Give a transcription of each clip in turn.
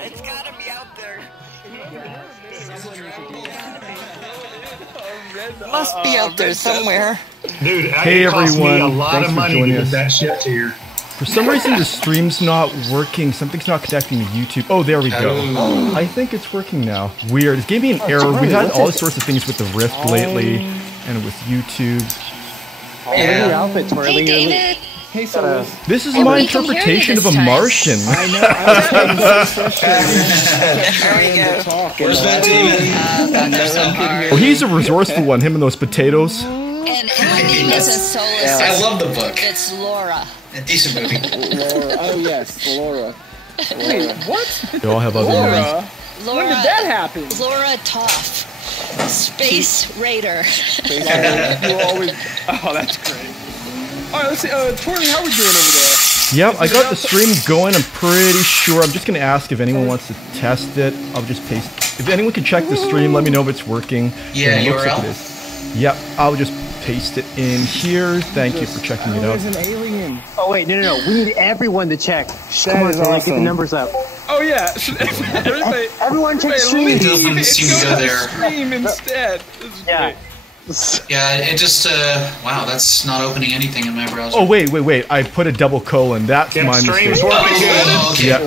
It's gotta be out there. Must be out there somewhere. Dude, hey everyone, a lot thanks of for money joining to us. get that shipped here. For some reason the stream's not working. Something's not connecting to YouTube. Oh, there we go. Oh. I think it's working now. Weird. It gave me an error. We've had all sorts of things with the Rift lately and with YouTube. Your outfit, Twirly. Hey, David. Hey, so This is Hey, my we can hear you interpretation this of a time. Martian. I know. I was so frustrated. There we go. Where's that David? That's so hard. Oh, he's a resourceful one. Him and those potatoes. And my name is a solace. I love the book. It's Laura. A decent movie. Laura. Oh, yes, Laura. Wait, what? They all have other names. Laura? Laura. When did that happen? Laura Toff. Space Raider. You always... Oh, that's great. All right, let's see. Twirly, how are we doing over there? Yep, I got the stream going. I'm pretty sure. I'm just going to ask if anyone wants to test it. I'll just paste. If anyone can check the stream, let me know if it's working. Yeah, It looks URL. like it is. Yep, I'll just paste it in here. Thank you for checking it out. There's an alien. Oh, wait, no. We need everyone to check. Come on, is Twirly, awesome. get the numbers up. Oh, yeah. Everybody... Everyone check Wait, stream. It doesn't seem to go there. Stream instead. This is Yeah. great. Yeah, it just, wow, that's not opening anything in my browser. Oh, wait. I put a double colon. That's Yep, my stream's mistake. working good. Oh, okay. Yeah,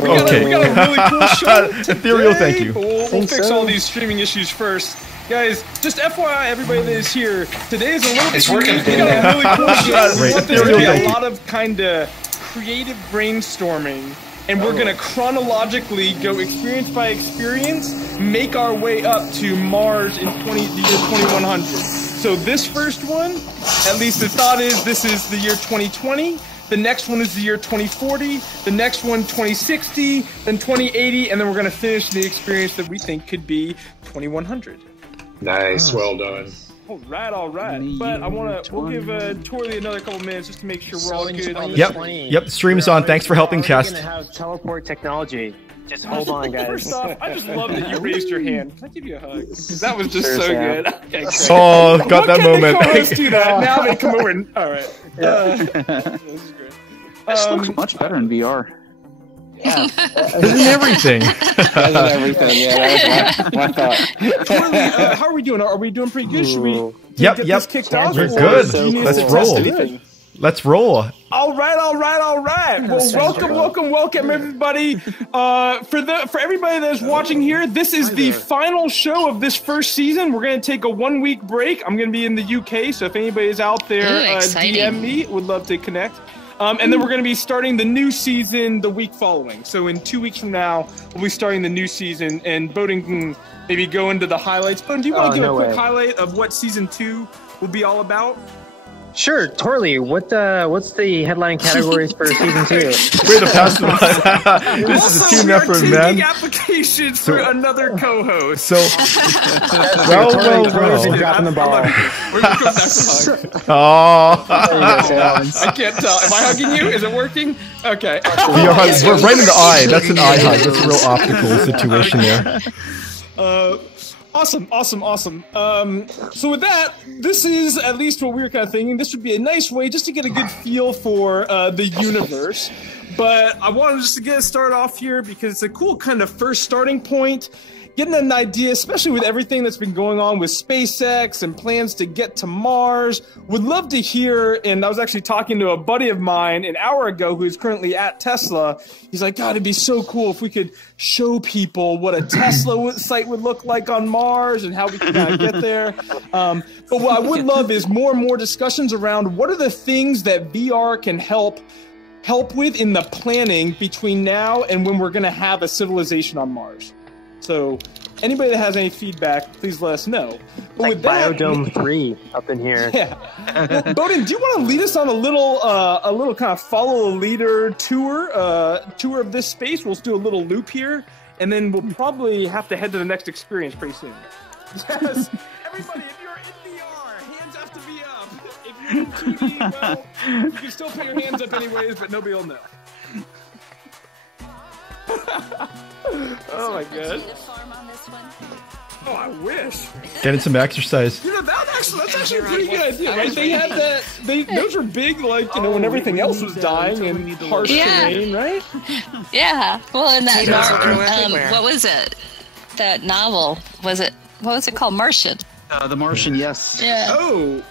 We got a really cool show today, Ethereal, thank you. but we'll fix so. all these streaming issues first. Guys, just FYI, everybody that is here, today is a little bit It's working. unique. We got a really cool show. We Great. want this to be Ethereal, thank a you. lot of kind of creative brainstorming, and we're going to chronologically go experience by experience, make our way up to Mars in the year 2100. So this first one, at least the thought is this is the year 2020. The next one is the year 2040. The next one 2060, then 2080, and then we're going to finish the experience that we think could be 2100. Nice, well done. All right. But we'll give Twirly another couple minutes just to make sure we're all good on the Yep, the stream is on. Thanks for helping test. We're going to have teleport technology. Just hold on, guys. First off, I just love that you raised your hand. Can I give you a hug? That was just Sure, so Sam. good. Okay, great. Oh, got What that can moment. the co-hosts do that? Now they come over and... All right. This is great. This looks much better in VR. Isn't everything? Everything, yeah, that was my thought. Twirly, how are we doing? Are we doing pretty good? Should we Yep. this kicked off? We're or good. do you need Let's to test roll. anything? Let's roll. All right. Well, welcome, everybody. For everybody that's watching here, this is the final show of this first season. We're going to take a 1 week break. I'm going to be in the UK, so if anybody is out there, DM me. Would love to connect. And then we're going to be starting the new season the week following. So in 2 weeks from now, we'll be starting the new season, and Boden can maybe go into the highlights. Boden, do you want to give a quick highlight of what season 2 will be all about? Sure, Twirly, what's the headline categories for season 2? Way to pass the one. This is a team we are effort, taking man. applications for another co-host. So, Twirly's been dropping the ball. We're gonna come back to hug. Oh, I can't tell. Am I hugging you? Is it working? Okay. we're right in the eye. That's an eye hug. That's a real optical situation there. Awesome. So with that, this is at least what we were kind of thinking. This would be a nice way just to get a good feel for the universe. But I wanted just to get it started off here because it's a cool kind of first starting point. Getting an idea, especially with everything that's been going on with SpaceX and plans to get to Mars. Would love to hear, and I was actually talking to a buddy of mine an hour ago who's currently at Tesla. He's like, God, it'd be so cool if we could show people what a Tesla site would look like on Mars and how we can kind of get there. But what I would love is more and more discussions around what are the things that VR can help with in the planning between now and when we're going to have a civilization on Mars. So, anybody that has any feedback, please let us know. But Like with that, Biodome 3 up in here. Yeah. Well, Boden, do you want to lead us on a little kind of follow a leader tour of this space? We'll do a little loop here, and then we'll probably have to head to the next experience pretty soon. Yes. Everybody, if you're in VR, hands have to be up. If you're in 2D, well, you can still put your hands up anyways, but nobody will know. Oh my god. Oh, I wish. Getting some exercise. You know, that's actually a pretty good idea, right? They had that. Those were big, like, you know, when everything else was dying and harsh terrain, right? Yeah. Well, in that everywhere. what was it? That novel what was it called? Martian. The Martian, yes. Yeah. Oh.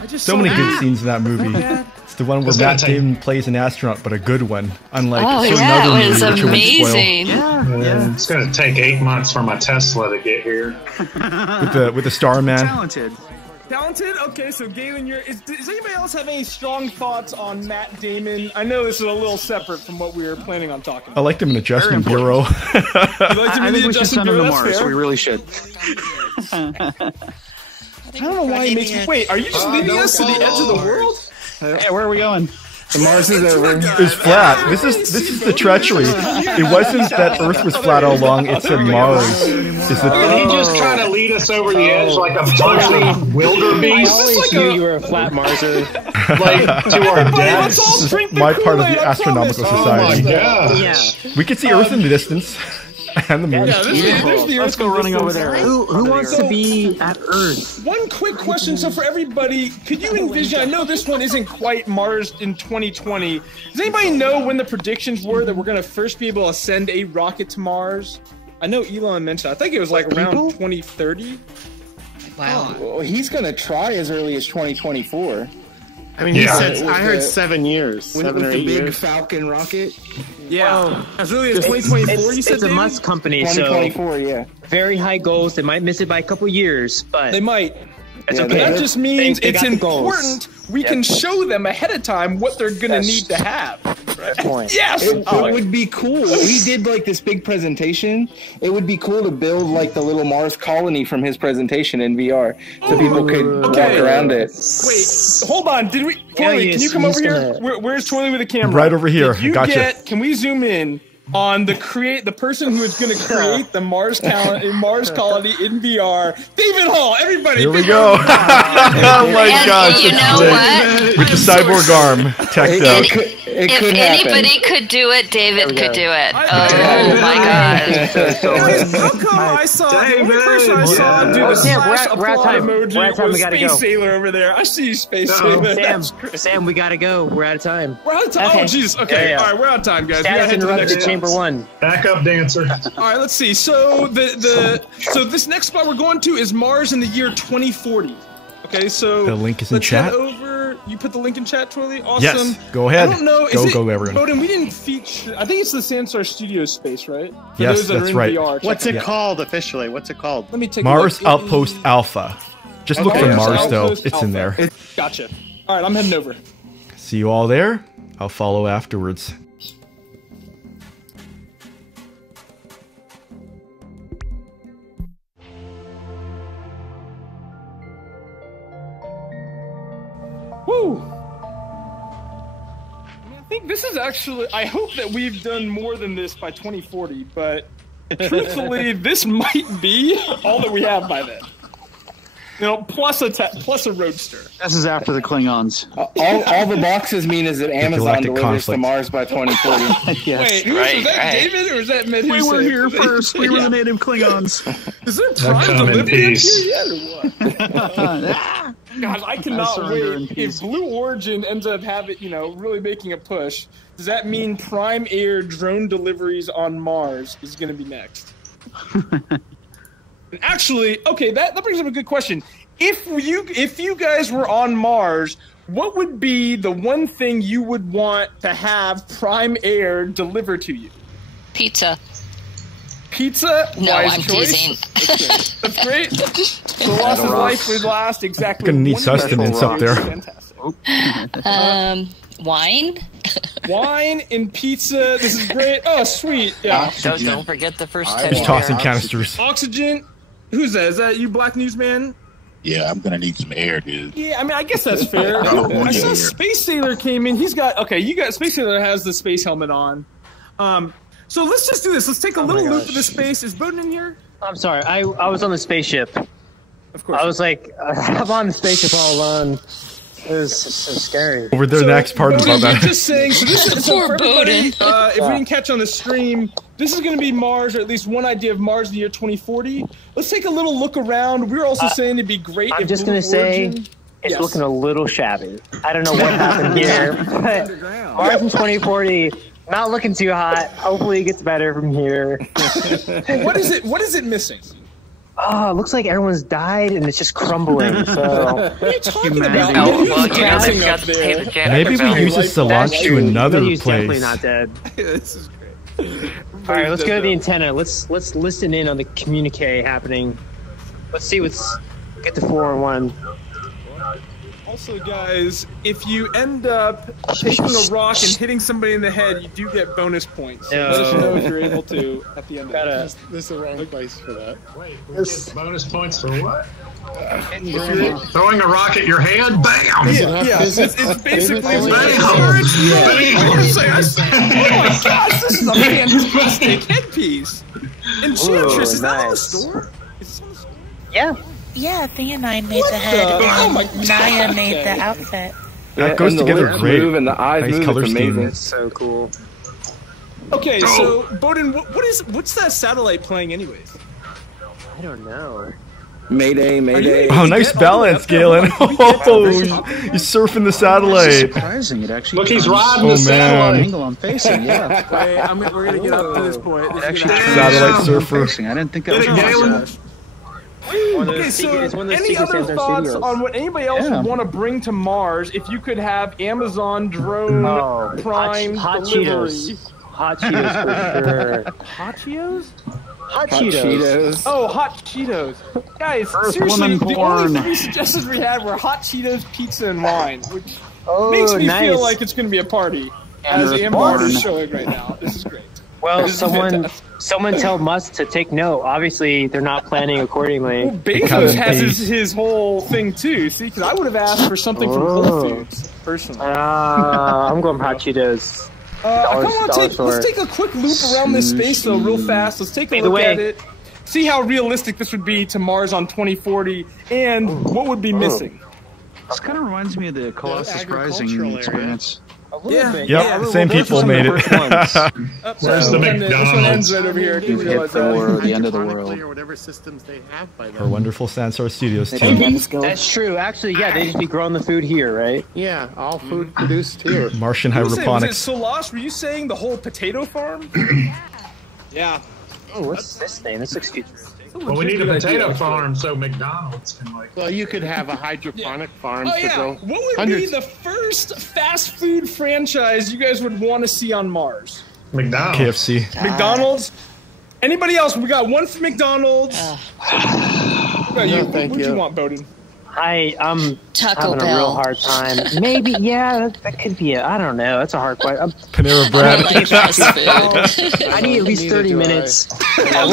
I just So saw many that. good scenes in that movie. It's the one where Matt Damon plays an astronaut, but a good one. Unlike certain other it was movies which wouldn't spoil. amazing. Yeah, it's going to take 8 months for my Tesla to get here. With the Starman. Talented. Talented? Okay, so Galen, does anybody else have any strong thoughts on Matt Damon? I know this is a little separate from what we were planning on talking I about. liked him in Adjustment Bureau. You liked him I in the think we should Adjustment send him Bureau? to That's Mars. fair. We really should. I don't know why he makes me... Wait, are you just leading us to the edge of the world? Hey, where are we going? The Mars is over. It's flat. This is the treachery. It wasn't that Earth was flat all along. It said Mars. Did he just try to lead us over the edge like a bunch of I wildebeest? always knew you were a flat Marser. Like, to our Let's all deaths? drink the My part of Kool-Aid, the I astronomical promise. society. Yeah. We could see Earth in the distance. And the moon. Yeah, there's the Let's go running over there. Who wants to be at Earth? One quick question, so for everybody, could you envision, I know this one isn't quite Mars in 2020, does anybody know when the predictions were that we're going to first be able to send a rocket to Mars? I know Elon mentioned, I think it was like around 2030. Wow. Well, he's going to try as early as 2024. I mean, he Yeah. said, I heard 7 years. 7 or 8 the big years. Falcon rocket. Yeah, as early as 2024, you said, It's a David? Musk company, so 2024, yeah. very high goals. They might miss it by a couple years, but They might. it's Yeah, okay. That just means They it's got the goals. important we can show them ahead of time what they're going to need to have. Point. Yes! It would be cool. We did like this big presentation. It would be cool to build like the little Mars colony from his presentation in VR, so people could walk around it. Wait, hold on. Did we? Toily, can you come over here? Where's Toily with the camera? Right over here. Did you Gotcha. Can we zoom in on the person who is going to create the Mars colony in VR? David Hall, everybody. Here we big go. round of Oh my And gosh. you that's know great. what? With the cyborg arm teched out. It If could happen. anybody could do it, David could do it. Oh David. my God. Guys, how come I saw the only person I saw do the Yeah, slash we're out applaud time. emoji We're out time, was we gotta Space go. Sailor over there. I see you, Space Sailor. Sam, we gotta go. We're out of time. We're out of time. Okay. Oh, Jesus. Okay. Yeah. All right, we're out of time, guys. We gotta Status head to the interrupted. next Chamber 1. Back up, dancer. All right, let's see. So so this next spot we're going to is Mars in the year 2040. Okay, so The link is in let's chat. head over. You put the link in chat, Twilly. Awesome. Yes, go ahead. I don't know. Go, everyone. Boden, we didn't feature. I think it's the Sansar Studio space, right? For Yes, those that are that's in right. VR, What's check it called officially? What's it called? Let me take Mars a look. Outpost Alpha. Just look Okay, for so Mars, though. Outpost It's in Alpha. there. Gotcha. All right, I'm heading over. See you all there. I'll follow afterwards. Woo! I think this is actually. I hope that we've done more than this by 2040, but truthfully, this might be all that we have by then. You know, plus a roadster. This is after the Klingons. All the boxes mean is that Amazon galactic delivers to conflict. Mars by 2040. Yes. Wait, was that David or was that Med? We were here first. We were the native Klingons. Is there Prime come in delivery up peace. here yet, or what? God, I cannot surrender in wait. peace. If Blue Origin ends up really making a push, does that mean Prime Air drone deliveries on Mars is going to be next? Actually, okay, that brings up a good question. If you guys were on Mars, what would be the one thing you would want to have Prime Air deliver to you? Pizza. Pizza? No, Wise I'm choice. teasing. That's great. The loss of life would last exactly. Gonna need 1 sustenance minute. up there. Fantastic. Wine? Wine and pizza. This is great. Oh, sweet. Yeah. Don't forget the first 10 Just tossing canisters. Oxygen. Who's that? Is that you, Black Newsman? Yeah, I'm gonna need some air, dude. Yeah, I mean, I guess that's fair. I saw Space Sailor came in. He's got Space Sailor has the space helmet on. So let's just do this. Let's take a little loop of the space. Is Boden in here? I'm sorry. I was on the spaceship. Of course. I was like, I'm on the spaceship all alone. It was so scary. Over their next part Boden, about that. just saying, so this is Poor for everybody, Boden. if we didn't catch on the stream, this is going to be Mars, or at least one idea of Mars in the year 2040. Let's take a little look around. We were also saying it'd be great I'm if just Blue going to say Origin- it's Yes. looking a little shabby. I don't know what happened here, but Mars in 2040, not looking too hot. Hopefully it gets better from here. What is it? What is it missing? Oh, it looks like everyone's died and it's just crumbling. So What are you talking about? Humanity. Oh, Maybe well, it's you know, passing they've up got to there. pay the janitor Maybe bill. we use this to launch to another He's definitely place. not dead. This is great. All right, let's go to the antenna. Let's listen in on the communique happening. Let's see get the 4-1. Also, guys, if you end up taking a rock and hitting somebody in the head, you do get bonus points. So let us know if you're able to at the end of it. This is the wrong place for that. Wait, we get bonus points for what? Throwing a rock at your head? Bam! Yeah, it's basically Bam! Oh my gosh, this is a fantastic headpiece! Enchantress, is that on the nice. store? Is this on the store? Yeah. Yeah, Theonine made What the head. the- oh my Naya God. made the outfit. That goes and the together lips great. move and the eyes Nice move. color It's scheme. amazing. So cool. Okay, so Boden, what's that satellite playing anyways? I don't know. Mayday, mayday. Oh, nice balance, Galen. Oh, you're surfing the It's satellite. surprising. It actually. Look, he's turns riding Oh, the man. satellite. angle I'm facing. Yeah. Wait, we're gonna get up to this point. This is Actually, gonna turns Satellite the angle I'm surfer. facing. I didn't think that Did was it, Galen? possible. Okay, so It's one of those any secret other Sansar thoughts studios. on what anybody else Yeah. would want to bring to Mars if you could have Amazon drone Prime hot delivery? Cheetos. Hot Cheetos for sure. Hot Cheetos? Hot Hot Cheetos. Cheetos. Oh, hot Cheetos. Guys, Earth seriously, woman the porn. only three suggestions we had were hot Cheetos, pizza, and wine, which Oh, makes me nice. feel like it's going to be a party, as Earth Ambar porn. is showing right now. This is great. Well, This is someone fantastic. tell Musk to take note. Obviously, they're not planning accordingly. Well, Bezos has his whole thing too. See, because I would have asked for something from Whole Oh. Foods personally. I'm going hot Cheetos. I kind of want dollar to store. let's take a quick loop around this space though, real fast. Let's take a By the look way- at it. See how realistic this would be to Mars on 2040, and what would be missing. This kind of reminds me of the Colossus Rising agricultural area. experience. A little Yeah. bit. Yep, Yeah, same those people were some made of it. the first ones. Where's the This one ends McDonald's? right over here. I didn't Hit realize the that. world, the end of the Hydroponically world. or whatever systems they have by Our then. wonderful Sansar Studios team. That's true. Actually, yeah, they just be growing the food here, right? Yeah, all food produced here. Martian Who was it? Was it hydroponics. Solas? Were you saying the whole potato farm? Yeah. Oh, what's this thing? This looks futuristic. Well, we need a potato farm so McDonald's can like. Well, you could have a hydroponic farm Oh to yeah. grow What would hundreds. be the first fast food franchise you guys would want to see on Mars? McDonald's. KFC. McDonald's? Anybody else? We got one for McDonald's. What about you? thank What'd you. you want, Boden? I'm Taco having a Bell. real hard time. Maybe, yeah, that could be it. I don't know. That's a hard question. Panera I Bread. like fast food. I need at least Neither 30 do I. minutes. I'll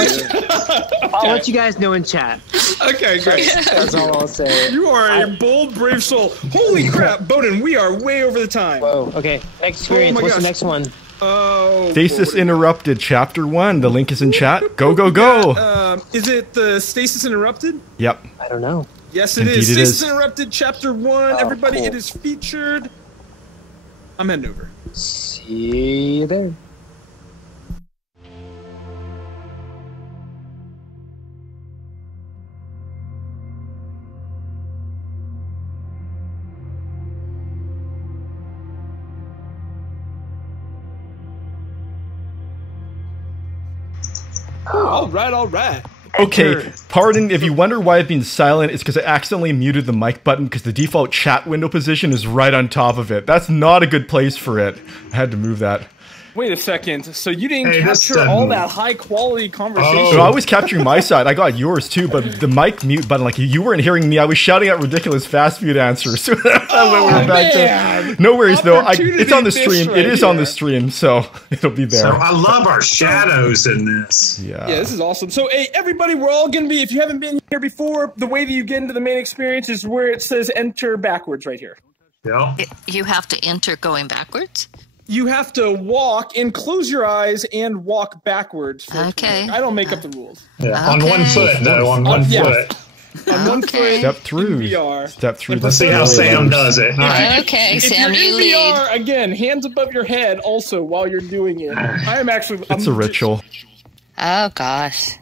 let you guys know in chat. Okay, great. That's all I'll say. You are a bold, brave soul. Holy crap, Boden, we are way over the time. Whoa, okay. Next experience. Oh my What's gosh. the next one? Oh. Stasis Interrupted, Chapter 1. The link is in chat. Go, go, go. Is it the Stasis Interrupted? Yep. I don't know. Yes, it Indeed is. it Stasis is. Interrupted, Chapter 1. Everybody, cool. it is featured. I'm heading over. See you there. All right, all right. Okay, pardon if you wonder why I've been silent, it's because I accidentally muted the mic button because the default chat window position is right on top of it. That's not a good place for it. I had to move that. Wait a second. So you didn't Hey, this capture all doesn't- that high quality conversation? So I was capturing my side. I got yours too, but the mic mute button, like you weren't hearing me. I was shouting out ridiculous fast food answers. When we were back man. to, no worries though. Opportunity It's on the missed stream. right It is on here. the stream, so it'll be there. So I love our shadows in this. Yeah. Yeah, this is awesome. So, hey, everybody, we're all going to be, if you haven't been here before, the way that you get into the main experience is where it says enter backwards right here. Yeah. You have to enter going backwards? You have to walk and close your eyes and walk backwards. For it to Okay. work. I don't make up the rules. Yeah. On one Okay. foot, though. On one Yeah. foot. On one foot. Step through. In VR. Step through. Let's see how Sam does it. All right. Okay, If Sam, you're you in lead. VR, again, hands above your head also while you're doing it. I am actually... It's a ritual. Oh, gosh.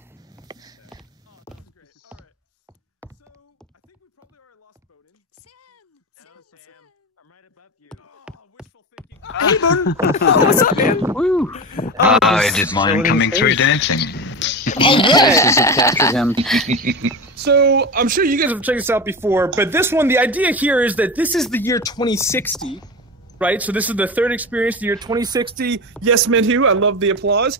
Hey, Boden. Oh, what's up, man? Woo. I did mine coming through dancing. All right. Captured him. So, I'm sure you guys have checked this out before, but this one, the idea here is that this is the year 2060, right? So this is the third experience, the year 2060. Yes, Menhu, I love the applause.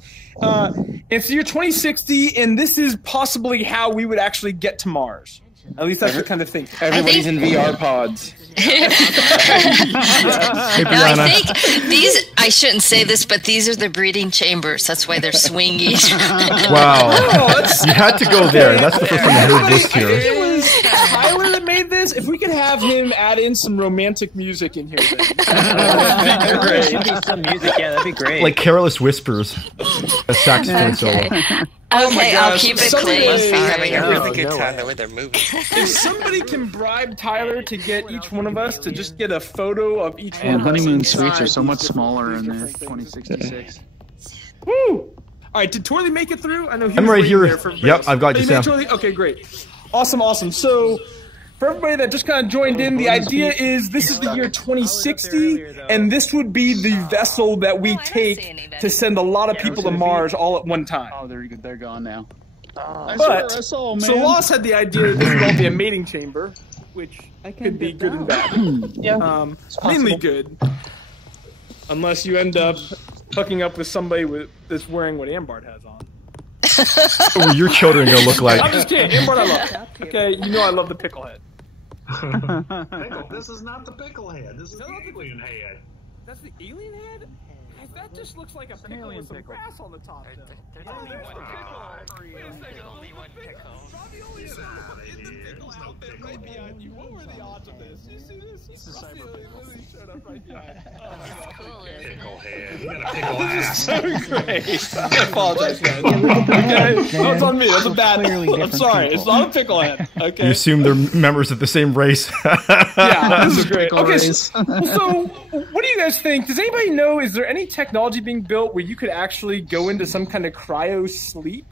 It's the year 2060, and this is possibly how we would actually get to Mars. At least that's the kind of thing. Everybody's in VR pods. Hey, I think these, I shouldn't say this, but these are the breeding chambers. That's why they're swinging. Wow. You had to go there. That's the first time I heard this I think here. it was Tyler that made this. If we could have him add in some romantic music in here, then. There should be some music. Yeah, that'd be great. Like Careless Whispers. A saxophone solo. Okay, I'll keep it clean. Must be having a really good time the way they're moving. If somebody can bribe Tyler to get each one of us to just get a photo of each one And of us honeymoon suites inside are so much these smaller in different the things. 2066. Woo! All right, did Torley make it through? I know he I'm was right waiting here. there for Yep, I've got you, you made it, Sam. Torley? Okay, great. Awesome. So, for everybody that just kind of joined in, the idea is this is the year 2060, and this would be the vessel that we take to send a lot of people to Mars all at one time. Oh, they're gone now. But, so Lost had the idea that this would all be a mating chamber, which could be good and bad. Yeah. Mainly good. Unless you end up hooking up with somebody that's wearing what Ambart has on. What were your children gonna look like? I'm just kidding. Ambart I love. Okay, you know I love the pickle head. Pickle. This is not the pickle head. This is the alien head. That's the alien head? That just looks like a pickle with some grass on the top. There's only one pickle. There's only one pickle. Right behind you. What were the odds of this? You see this? This is really showed up right behind. Oh my god. Pickle head. You got a pickle ass. So great. I apologize, guys. Okay? No, it's on me. That's a bad. I'm sorry. It's not a pickle head. Okay. You assume they're members of the same race. Yeah, this is great. Okay, so what do you guys think? Does anybody know, is there any technology being built where you could actually go into some kind of cryo sleep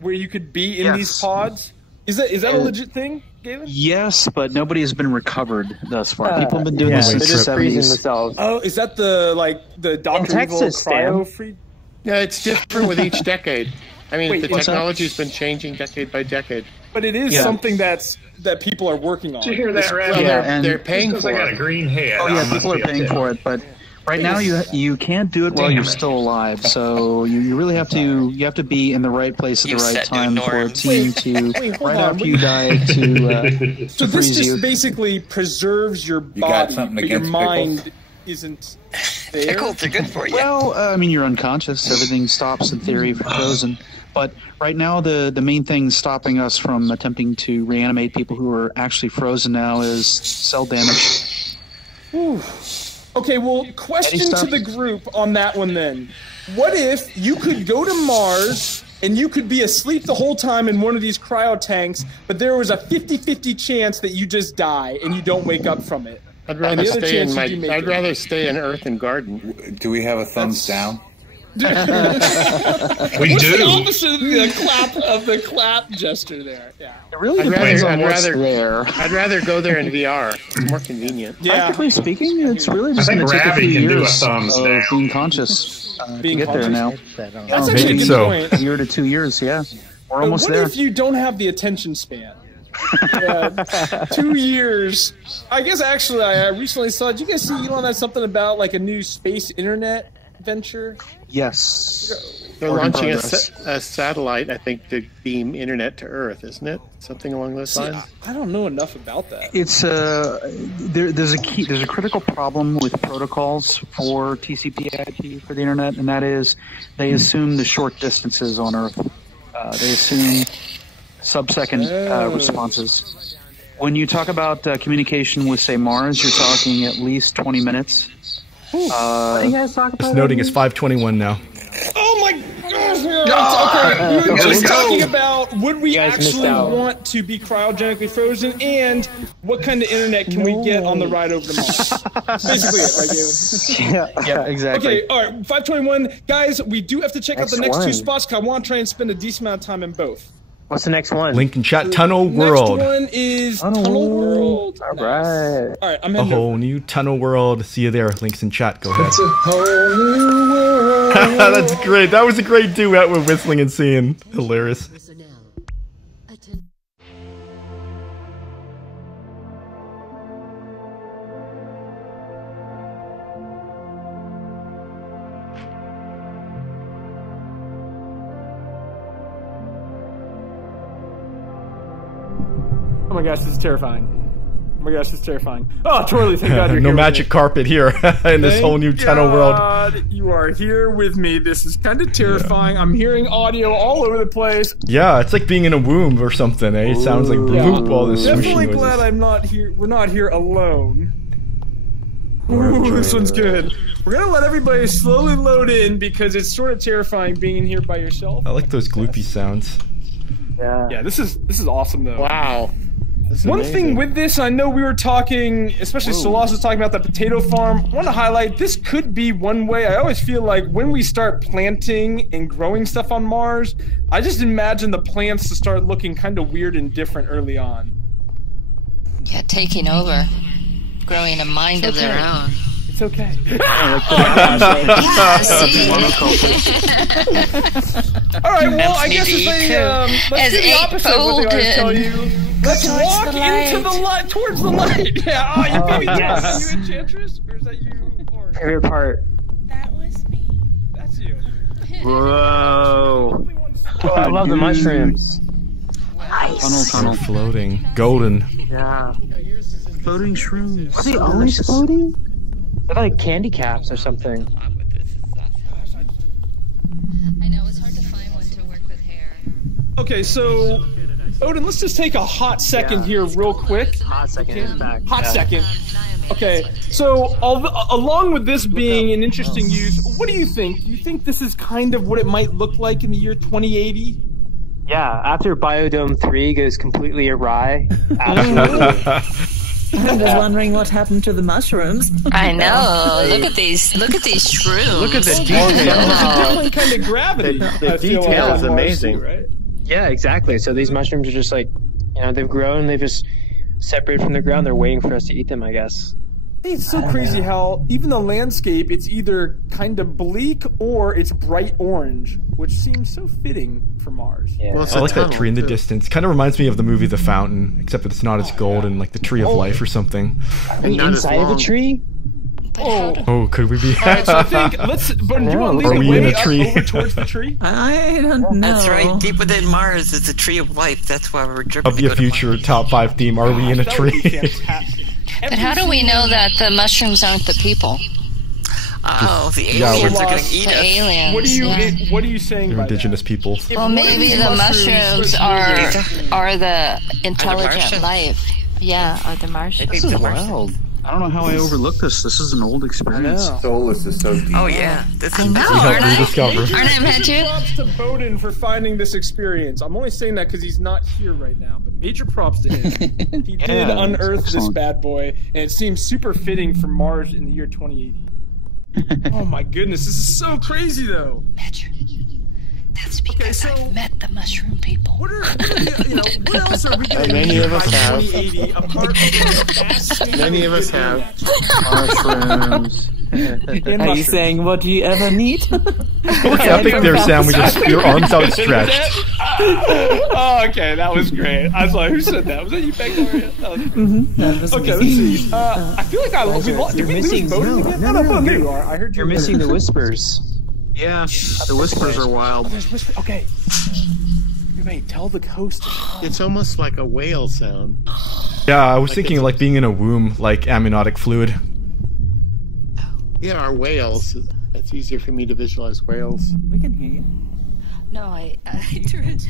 where you could be in these pods? Is that a legit thing, Galen? Yes, but nobody has been recovered thus far. People have been doing this since the 70s. Oh, is that the Dr. Evil cryo free? Yeah, it's different with each decade. I mean, Wait, the what's that? technology's been changing decade by decade. But it is something that people are working on. Did you hear that, Red? Well, they're paying because for I got it. a green head. Oh yeah, people are paying for it, but right now you can't do it while you're still alive. So you really have to be in the right place at the right time for a team to right after you die to So this freeze just you. basically preserves your body, but your mind isn't there. Pickles are good for you. Well, I mean, you're unconscious. Everything stops in theory if you're frozen. But right now, the main thing stopping us from attempting to reanimate people who are actually frozen now is cell damage. Whew. Okay, well, question to the group on that one then. What if you could go to Mars and you could be asleep the whole time in one of these cryo tanks, but there was a 50-50 chance that you just die and you don't wake up from it? I'd rather stay in Earth and Garden. Do we have a thumbs down? We What's do. the opposite of the clap gesture there? Yeah. It really depends on what's there. I'd rather go there in VR. It's more convenient. Yeah. Practically speaking, it's really just going to take a few years of being conscious to get there now. That's actually a good point. A year to 2 years, yeah. We're almost there. What if you don't have the attention span? 2 years. I guess actually, I recently saw. Did you guys see Elon had something about like a new space internet venture? Yes. They're launching a satellite, I think, to beam internet to Earth, isn't it? Something along those lines. I don't know enough about that. It's there's a critical problem with protocols for TCP/IP for the internet, and that is they assume the short distances on Earth. They assume sub-second responses. When you talk about communication with, say, Mars, you're talking at least 20 minutes. What do you guys talk about? It's noting it's 5:21 now. Oh my gosh! Okay, we were just Let's go. talking about would we guys missed actually out. want to be cryogenically frozen, and what kind of internet can we get on the ride over to Mars? Basically it, right, Gavin? Yeah, exactly. Okay, all right, 521. Guys, we do have to check out the next two Next one. spots, because I want to try and spend a decent amount of time in both. What's the next one? Link in chat. Tunnel World. Next one is Tunnel World. All Nice. right. All right, I'm A heading whole new Tunnel World. See you there. Links in chat. Go ahead. It's a whole new world. That's great. That was a great duet with whistling and singing. Hilarious. Oh my gosh, this is terrifying. Oh my gosh, this is terrifying. Oh, totally, thank God you're No here magic with carpet here in this me. whole new Thank tunnel world. God you are here with me. This is kind of terrifying. I'm hearing audio all over the place. Yeah, it's like being in a womb or something, eh? It sounds like bloop, all this Definitely swooshing glad noises. I'm not here. We're not here alone. Ooh, this one's good. We're gonna let everybody slowly load in because it's sort of terrifying being in here by yourself. I like those gloopy sounds. Yeah, this is awesome though. Wow. This is One amazing. thing with this, I know we were talking, especially Solas was talking about the potato farm. I want to highlight, this could be one way. I always feel like when we start planting and growing stuff on Mars, I just imagine the plants to start looking kind of weird and different early on. Yeah, taking over. Growing a mind of their own. It's okay. Yeah, see? Alright, well, I guess Maybe let's do the opposite of what they always tell you. Let's Towards walk the into the light, towards the light. Yeah, oh, you baby yes. Are you Enchantress? Or is that you? Or Favorite part. that's you. Whoa. Oh, I love the mushrooms. Tunnel floating. Golden. Yeah. Floating shrooms. Are they always floating? They're like candy caps or something. I know, it's hard to find one to work with hair. Okay, so Boden, let's just take a hot second here real quick. Hot second. Back. Hot second. Okay, so along with this being an interesting use, what do you think? Do you think this is kind of what it might look like in the year 2080? Yeah, after Biodome 3 goes completely awry. Absolutely. I'm just wondering what happened to the mushrooms. I know. Look at these shrooms. Look at the It's a detail. different kind of gravity. The I feel detail like is on Mars amazing. too, right? Yeah, exactly. So these mushrooms are just like, they've grown, they've just separated from the ground. They're waiting for us to eat them, I guess. Hey, it's so crazy how even the landscape, it's either kind of bleak or it's bright orange, which seems so fitting for Mars. Yeah. Well, it's I a like that tunnel, tree in the too. distance. Kind of reminds me of the movie The Fountain, except that it's not as golden, like the Tree of Life or something. Are we not as inside of a long. tree? Oh, could we be? Alright, so I think do you want to Are lead we the in way a up tree? over towards the tree? I don't know. That's right. Deep within Mars is the tree of life. That's why we're driven That'll to be go a to future Mars. top 5 theme. Are we in a That would be tree? fantastic. But how do we know that the mushrooms aren't the people? Oh, the Yeah, aliens we're- are going to eat The us. aliens. What are you saying They're by indigenous people. that? Well, If one of maybe these the mushrooms are the intelligent Martians? life. Yeah, are the Martians. This is wild. I don't know how I overlooked this. This is an old experience. Solus is so deep. Oh, yeah. This is No, We help rediscover. Aren't I meant to? Props to Boden for finding this experience. I'm only saying that because he's not here right now, but major props to him. He did Yeah, unearth this excellent. bad boy, and it seems super fitting for Mars in the year 2080. Oh my goodness, this is so crazy though. That's because I've met the mushroom people. What else are we going to Many need of by us have. 2080 apart from vast Many of us have. Mushrooms. and Are you mushrooms. saying what do you ever need? Look epic there, Sam, with your arms outstretched. Oh, okay, that was great. I was like, who said that? Was that you, Victoria? That was Okay, let's see. I feel like You're missing. you are. I heard You're missing the whispers. Yeah, the whispers are wild. Okay. Everybody, tell the host. It's almost like a whale sound. Yeah, I was thinking like being in a womb, like amniotic fluid. Yeah, our whales. It's easier for me to visualize whales. We can hear you. No, I turned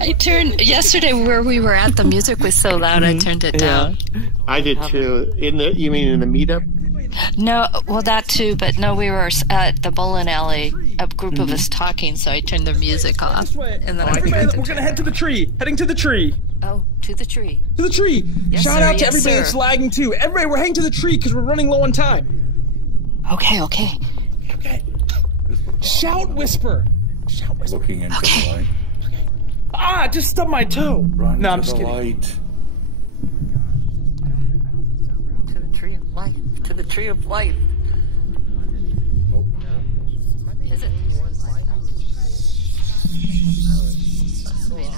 I turned yesterday where we were at. The music was so loud, I turned it down. I did too. You mean in the meetup? No, well, that too, but no, we were at the bowling alley, a group of us talking, so I turned the music off. And then Everybody, we're gonna head to the tree. Heading to the tree. Oh, to the tree. To the tree. Yes, Shout sir, out to yes, everybody sir. that's lagging too. Everybody, we're heading to the tree because we're running low on time. Okay, okay. Okay. Shout whisper. Shout whisper. Looking into the light. Ah, just stubbed my toe. Run No, I'm to just the kidding. light. To the tree of life. To the tree of life. Is it?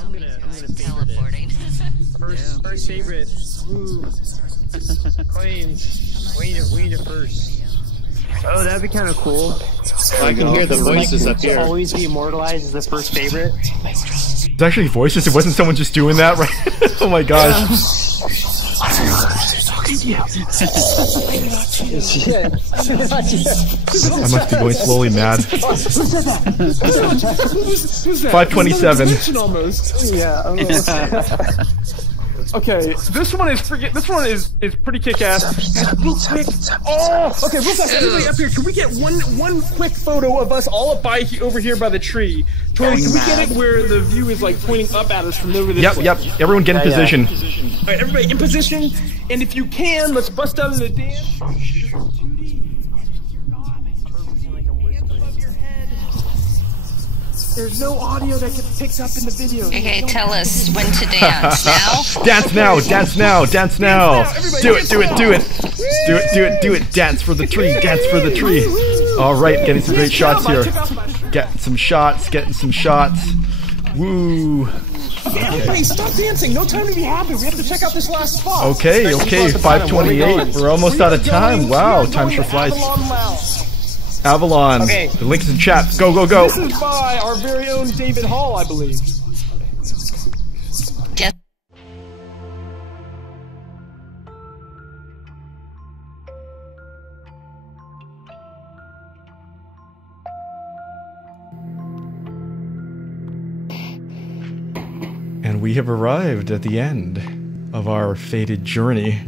I'm gonna teleporting. First favorite. Ooh. Queen of first. Oh, that'd be kind of cool. I can hear the voices up here. Always be immortalized as the first favorite. It's actually voices. It wasn't someone just doing that, right? Oh my gosh. I must be going slowly mad. Who's that? 527. Almost. Yeah. Okay, this one is pretty kick-ass. Real quick. Oh, okay, real fast. Everybody up here, can we get one quick photo of us all up over here by the tree? Tori, can we get it where the view is like pointing up at us from over this way? Yep. Everyone get in position. All right, everybody in position, and if you can, let's bust out in the dance. There's no audio that gets picked up in the video. Okay, tell us when to dance. Now? Dance now, dance now, dance now. Do it. Dance for the tree, dance for the tree. All right, getting some great shots here. Getting some shots. Woo. Everybody, stop dancing. No time to be happy. We have to check out this last spot. Okay, 528. We're almost out of time. Wow, time sure flies. Avalon. Okay. The link is in chat. Go. This is by our very own David Hall, I believe. Yes. And we have arrived at the end of our fated journey.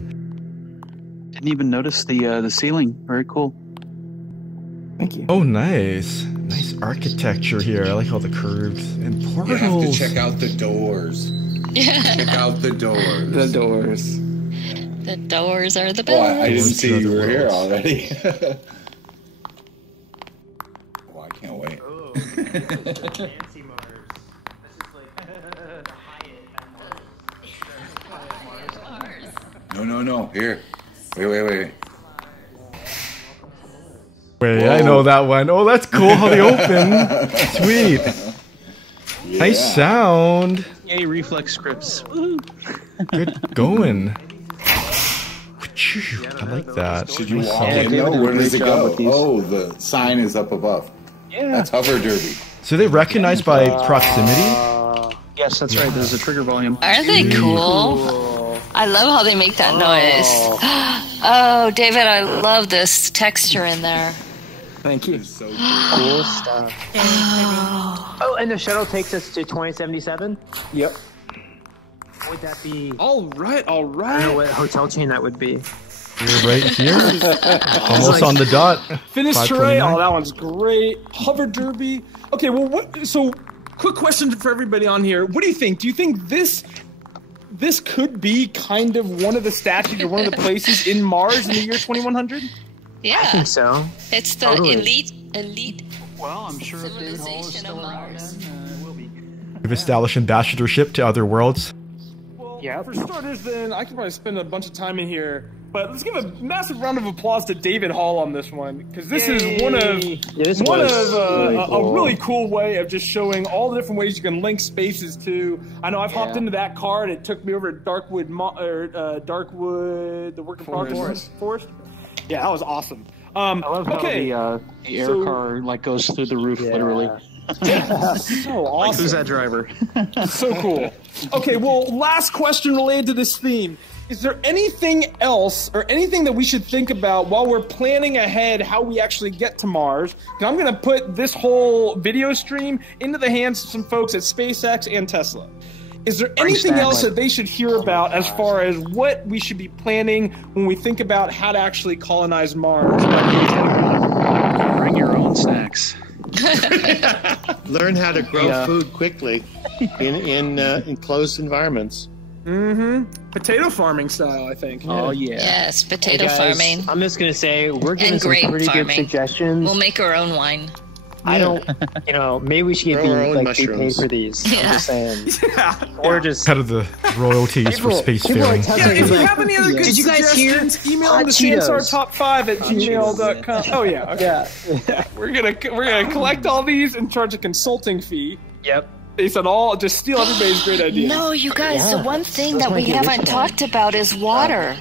Didn't even notice the ceiling. Very cool. Thank you. Oh, nice. Nice architecture here. I like all the curves and portals. You have to check out the doors. Check out the doors. The doors. The doors are the Oh, best. I didn't see you were here already. Oh, I can't wait. Fancy Mars. That's just like the Hyatt. No. Here. Wait. Wait, Whoa. I know that one. Oh, that's cool how they open. Sweet. Yeah. Nice sound. Yay, reflex scripts. Good going. I like that. Should you Nice walk sound. in though? Where does it go? Oh, the sign is up above. Yeah. That's hover derby. So they recognize by proximity? Yes, that's right. There's a trigger volume. Aren't they cool? I love how they make that noise. Oh, David, I love this texture in there. Thank you. So Cool stuff. Oh, and the shuttle takes us to 2077? Yep. Would that be... All right. I don't know what hotel chain that would be. You're right here. Almost on the dot. Finish terrain. 529. Oh, that one's great. Hover derby. Okay, well, so, quick question for everybody on here. What do you think? Do you think this could be kind of one of the statues or one of the places in Mars in the year 2100? Yeah. I think so. It's the Totally. elite Well, I'm sure if David Hall is civilization still of around, Mars. then it will be. We've established ambassadorship to other worlds. Well, for starters, then, I could probably spend a bunch of time in here. But let's give a massive round of applause to David Hall on this one, because this is one of a really cool way of just showing all the different ways you can link spaces to. I know I've hopped into that car and it took me over to Darkwood, the work in progress forest. Yeah, that was awesome. I love how the air car like goes through the roof, literally. So awesome. Like, who's that driver? So cool. Okay, well, last question related to this theme. Is there anything else or anything that we should think about while we're planning ahead how we actually get to Mars? I'm going to put this whole video stream into the hands of some folks at SpaceX and Tesla. Is there anything else that they should hear about as far as what we should be planning when we think about how to actually colonize Mars? Bring your own snacks. Learn how to grow food quickly in enclosed environments. Potato farming style, I think. Oh yeah. Yes, potato farming. I'm just gonna say we're getting And some grape pretty farming. good suggestions. We'll make our own wine. I don't, maybe we should get Grow our own be paid mushrooms. for these. I'm just saying. Yeah. We're just Head of the royalties for spacefaring. Yeah, if you have any other good Did you guys hear? suggestions, email them to Cheetos. sansartop5@gmail.com. Oh yeah, okay. Yeah. We're gonna collect all these and charge a consulting fee. Yep. Based on all, just steal everybody's great ideas. No, you guys, the one thing Those that we might be haven't original. talked about is water.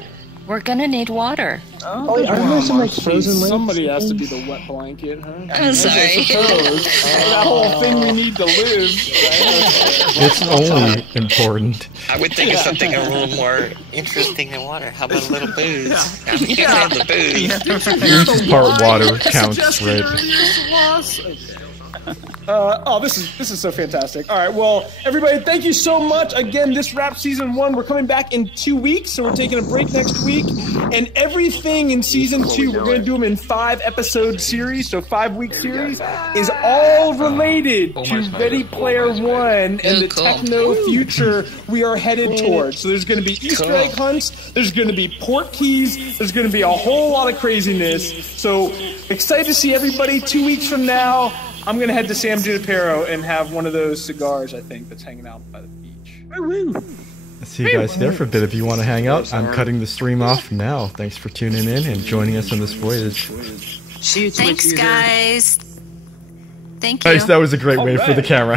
We're gonna need water. Oh, aren't there some like frozen lakes? Somebody has to be the wet blanket, huh? I'm sorry. I suppose. That whole thing we need to live. It's only important. I would think of something a little more interesting than water. How about a little booze? Yeah. I'm here for the booze. Each part water counts, Suggested right? earlier, Ross? This is so fantastic. All right, well, everybody, thank you so much. Again, this wraps season 1. We're coming back in 2 weeks, so we're taking a break next week. And everything in season 2, we're going to do them in 5-episode series, so 5-week series, is all related to Ready Player One and the techno future we are headed towards. So there's going to be Easter egg hunts, there's going to be port keys, there's going to be a whole lot of craziness. So excited to see everybody 2 weeks from now. I'm going to head to San Junipero and have one of those cigars, I think, that's hanging out by the beach. I'll see you guys there for a bit. If you want to hang out, I'm cutting the stream off now. Thanks for tuning in and joining us on this voyage. Thanks, guys. Thank you. Nice, that was a great way for the camera.